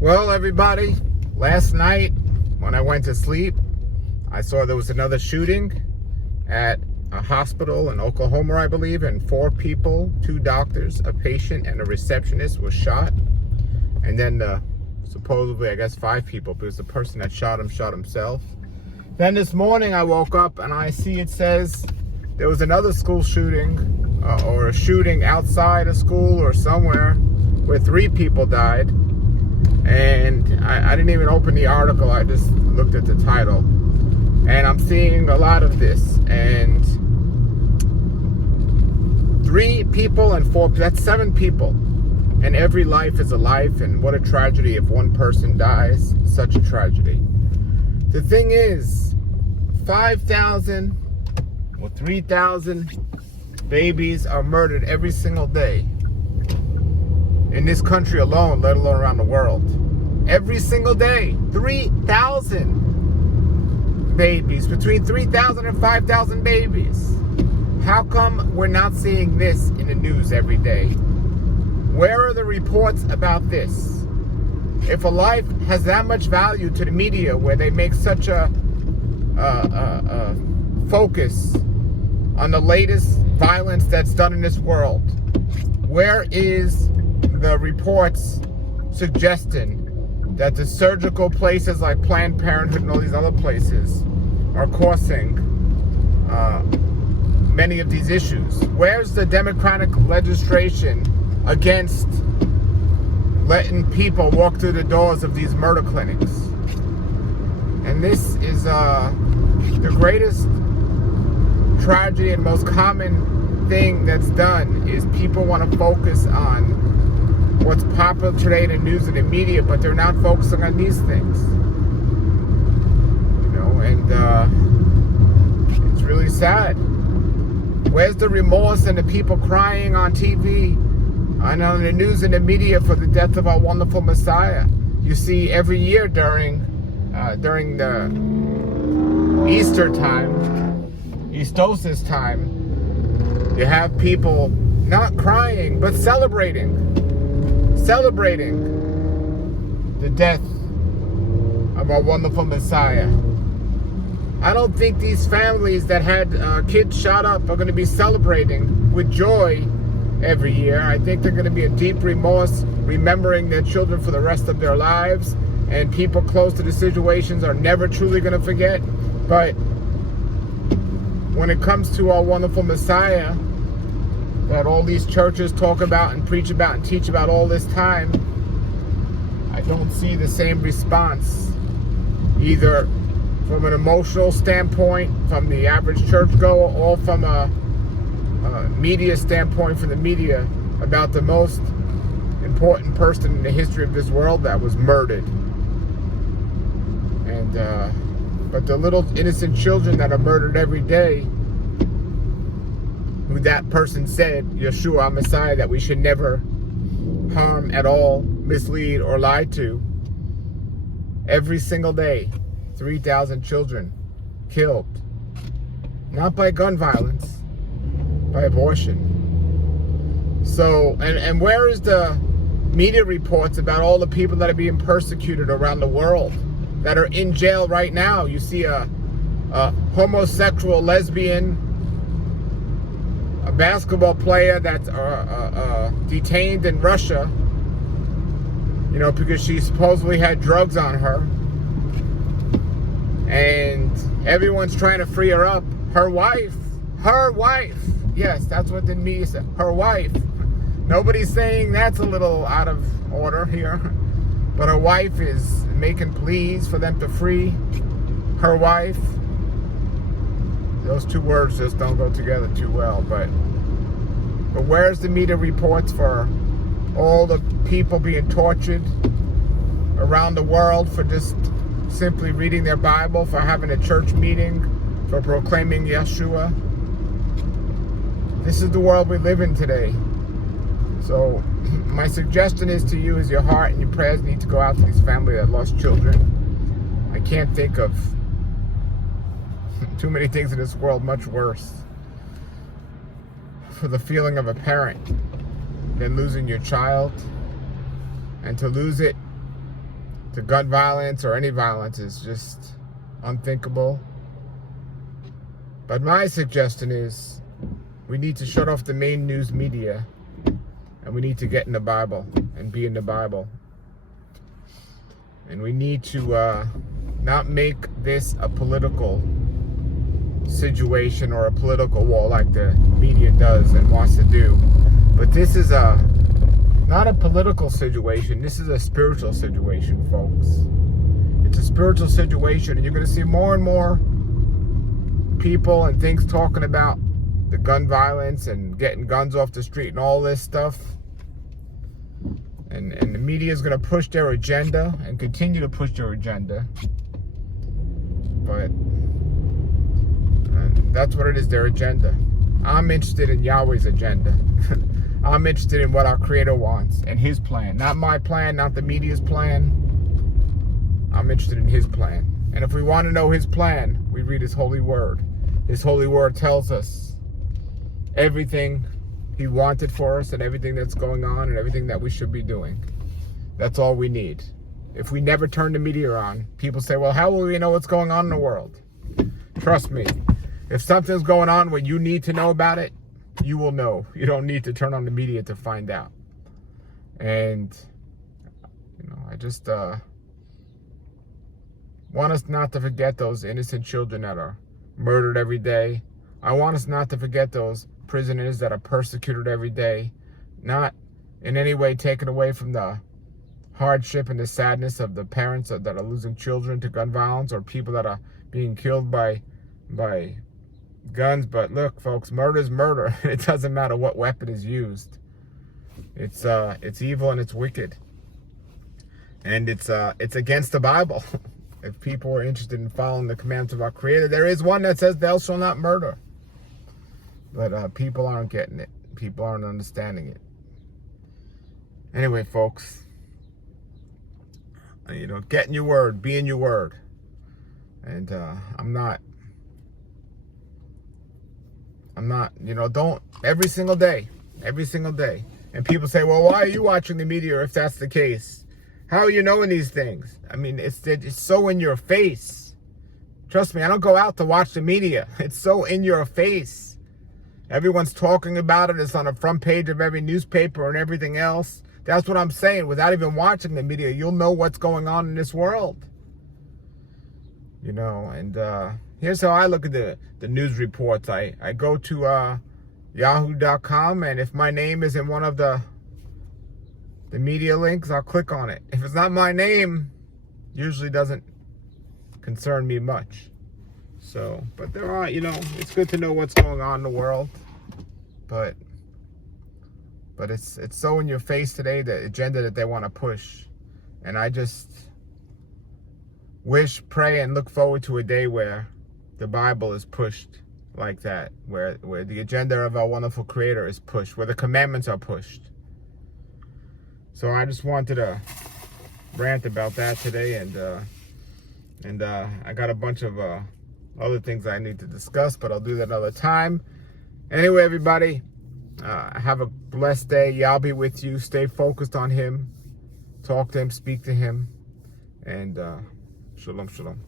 Well, everybody, last night when I went to sleep, I saw there was another shooting at a hospital in Oklahoma, I believe, and 4 people, 2 doctors, a patient, and a receptionist was shot. And then supposedly, I guess 5 people, because the person that shot him shot himself. Then this morning I woke up and I see it says there was another school shooting or a shooting outside a school or somewhere where 3 people died. And I didn't even open the article, I just looked at the title. And I'm seeing a lot of this. And 3 people and 4, that's 7 people. And every life is a life, and what a tragedy if one person dies. Such a tragedy. The thing is, 5,000 or 3,000 babies are murdered every single day. In this country alone, let alone around the world. Every single day, 3,000 babies, between 3,000 and 5,000 babies. How come we're not seeing this in the news every day? Where are the reports about this? If a life has that much value to the media, where they make such a focus on the latest violence that's done in this world, where is the reports suggesting that the surgical places like Planned Parenthood and all these other places are causing many of these issues? Where's the Democratic legislation against letting people walk through the doors of these murder clinics? And this is the greatest tragedy and most common thing that's done is people want to focus on what's popular today in the news and the media, but they're not focusing on these things. You know, and it's really sad. Where's the remorse and the people crying on TV and on the news and the media for the death of our wonderful Messiah? You see, every year during the Easter time, Eastosis time, you have people not crying, but celebrating the death of our wonderful Messiah. I don't think these families that had kids shot up are going to be celebrating with joy every year. I think they're going to be a deep remorse, remembering their children for the rest of their lives, and people close to the situations are never truly going to forget. But when it comes to our wonderful Messiah, that all these churches talk about and preach about and teach about all this time, I don't see the same response, either from an emotional standpoint, from the average churchgoer, or from a media standpoint, from the media, about the most important person in the history of this world that was murdered. And but the little innocent children that are murdered every day, who that person said, Yeshua, our Messiah, that we should never harm at all, mislead, or lie to. Every single day, 3,000 children killed. Not by gun violence, by abortion. So, and where is the media reports about all the people that are being persecuted around the world, that are in jail right now? You see a homosexual, lesbian, a basketball player that's detained in Russia, you know, because she supposedly had drugs on her, and everyone's trying to free her up. Her wife, yes, that's what the media said, her wife. Nobody's saying that's a little out of order here, but her wife is making pleas for them to free her wife. Those 2 words just don't go together too well, but where's the media reports for all the people being tortured around the world for just simply reading their Bible, for having a church meeting, for proclaiming Yeshua? This is the world we live in today. So my suggestion is to you, is your heart and your prayers need to go out to these families that lost children. I can't think of too many things in this world much worse for the feeling of a parent than losing your child, and to lose it to gun violence or any violence is just unthinkable. But my suggestion is we need to shut off the main news media, and we need to get in the Bible and be in the Bible. And we need to not make this a political situation or a political war like the media does and wants to do. But this is not a political situation. This is a spiritual situation, folks. It's a spiritual situation, and you're going to see more and more people and things talking about the gun violence and getting guns off the street and all this stuff. And the media is going to push their agenda and continue to push their agenda. But that's what it is, their agenda. I'm interested in Yahweh's agenda. I'm interested in what our Creator wants and His plan. Not my plan, not the media's plan. I'm interested in His plan. And if we want to know His plan, we read His holy word. His holy word tells us everything He wanted for us and everything that's going on and everything that we should be doing. That's all we need. If we never turn the media on, people say, well, how will we know what's going on in the world? Trust me, if something's going on where you need to know about it, you will know. You don't need to turn on the media to find out. And, I just want us not to forget those innocent children that are murdered every day. I want us not to forget those prisoners that are persecuted every day, not in any way taken away from the hardship and the sadness of the parents that are losing children to gun violence or people that are being killed by guns. But look, folks, murder is murder. It doesn't matter what weapon is used. It's evil and it's wicked, and it's against the Bible. If people are interested in following the commandments of our Creator, there is one that says, "Thou shalt not murder." But people aren't getting it. People aren't understanding it. Anyway, folks, get in your word, be in your word. And I'm not, don't, every single day. And people say, well, why are you watching the media if that's the case? How are you knowing these things? I mean, it's so in your face. Trust me, I don't go out to watch the media. It's so in your face. Everyone's talking about it. It's on the front page of every newspaper and everything else. That's what I'm saying. Without even watching the media, you'll know what's going on in this world. And here's how I look at the news reports. I go to yahoo.com, and if my name is in one of the media links, I'll click on it. If it's not my name, usually doesn't concern me much. So, but there are, it's good to know what's going on in the world. But it's so in your face today, the agenda that they want to push. And I just wish, pray, and look forward to a day where the Bible is pushed like that, where the agenda of our wonderful Creator is pushed, where the commandments are pushed. So I just wanted to rant about that today, and I got a bunch of other things I need to discuss, but I'll do that another time. Anyway, everybody, have a blessed day. Yah be with you. Stay focused on Him. Talk to Him, speak to Him, and shalom, shalom.